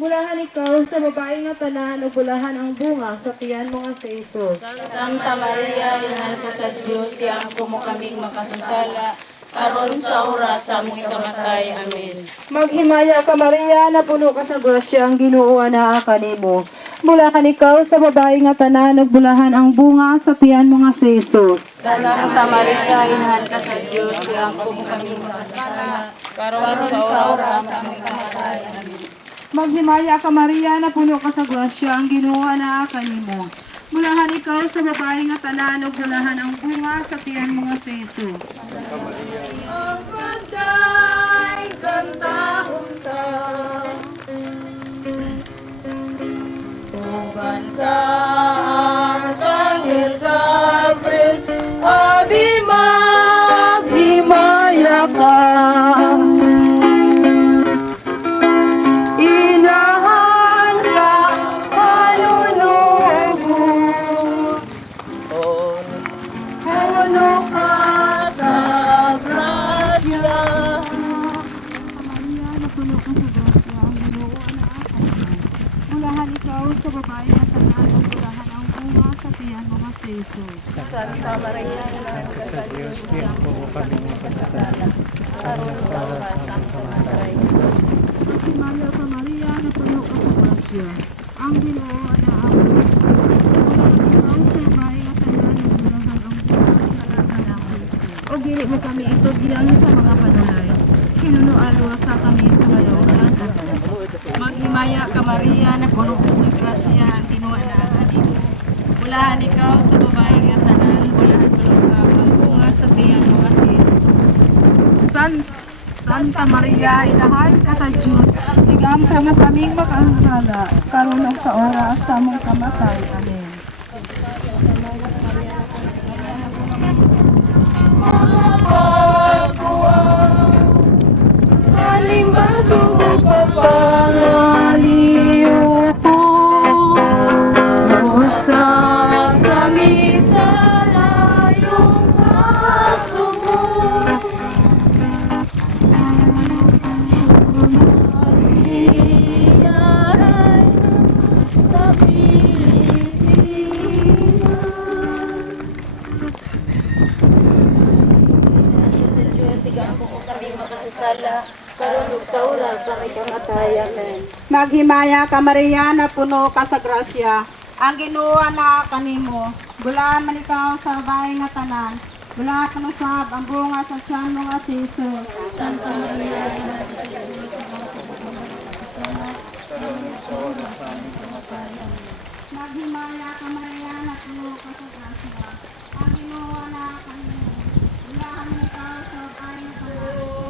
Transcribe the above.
Bulahan ikaw sa babae nga tanan o bulahan ang bunga sa tiyan mo nga sa Isus. Santa Maria, Ina sa Diyos, siyang kumo kaming makasasala, karon sa oras sa among ikamatay. Amen. Maghimaya ka Maria, na puno ka sa grasya, ang Ginoo na kanimo. Bulahan ikaw sa babae nga tanan o bulahan ang bunga sa tiyan mo nga sa Isus. Santa Maria, Ina sa Diyos, siyang kumo kaming makasasala, karon sa oras sa among ikamatay. Amen. Maghimaya ka Maria, na puno ka sa grasya, ang Ginoo na kanimo. Bulahan ikaw sa babae nga tanan o bulahan ang bunga sa tiyan mo nga sa Isus. Ang pagday, kantahon ta. Tuban sa Arkanghel Gabriel, abi maghimaya ka. Inahan sa kalulubos, puno ka sa grasya. Maria, na puno ka sa grasya, ang Ginoo na kanimo. Bulahan ikaw sa babae nga tanan o bulahan ang bunga sa tiyan mo nga sa Isus. Santa Maria, Ina sa Diyos, siyang kumo kaming makasasala, karon sa oras sa aming kamatay. Maghimaya ka Maria, na puno ka sa grasya, ang Ginoo na kanimo. Bulahan ikaw sa babae nga tanan o bulahan ang bunga sa anak mo. O gili mo kami ito bilang sa mga panulay. Kinunualo sa kami sa ngayon. Maghimaya ka Maria, na puno ka sa grasya, ang Ginoo na kanimo. Bulahan ikaw sa babae nga tanan, bulahan mo sa bunga sa tiyan mo nga sa Isus. Santa Maria, inahan ka sa Diyos, tigam ka mo kaming makasala, karon ug sa oras sa among kamatay. Amen. Alimbasog pagpangaliw ko, usap kami sa layong kasubok. Iyaray sa Pilipinas. Sa Diyos, sigang po kami makasasala, karon ug sa oras sa aming kamatay. Amen. Maghimaya ka Maria, na puno ka sa grasya, ang Ginoo na kanimo. Bulahan man ikaw sa babae nga tanan, bulahan ka ng sab ang bunga sa tiyan mo nga si Jesus. Santa Maria, Maghimaya ka Maria, na puno ka sa grasya, ang Ginoo na kanimo. Bulahan man ikaw sa babae nga tanan,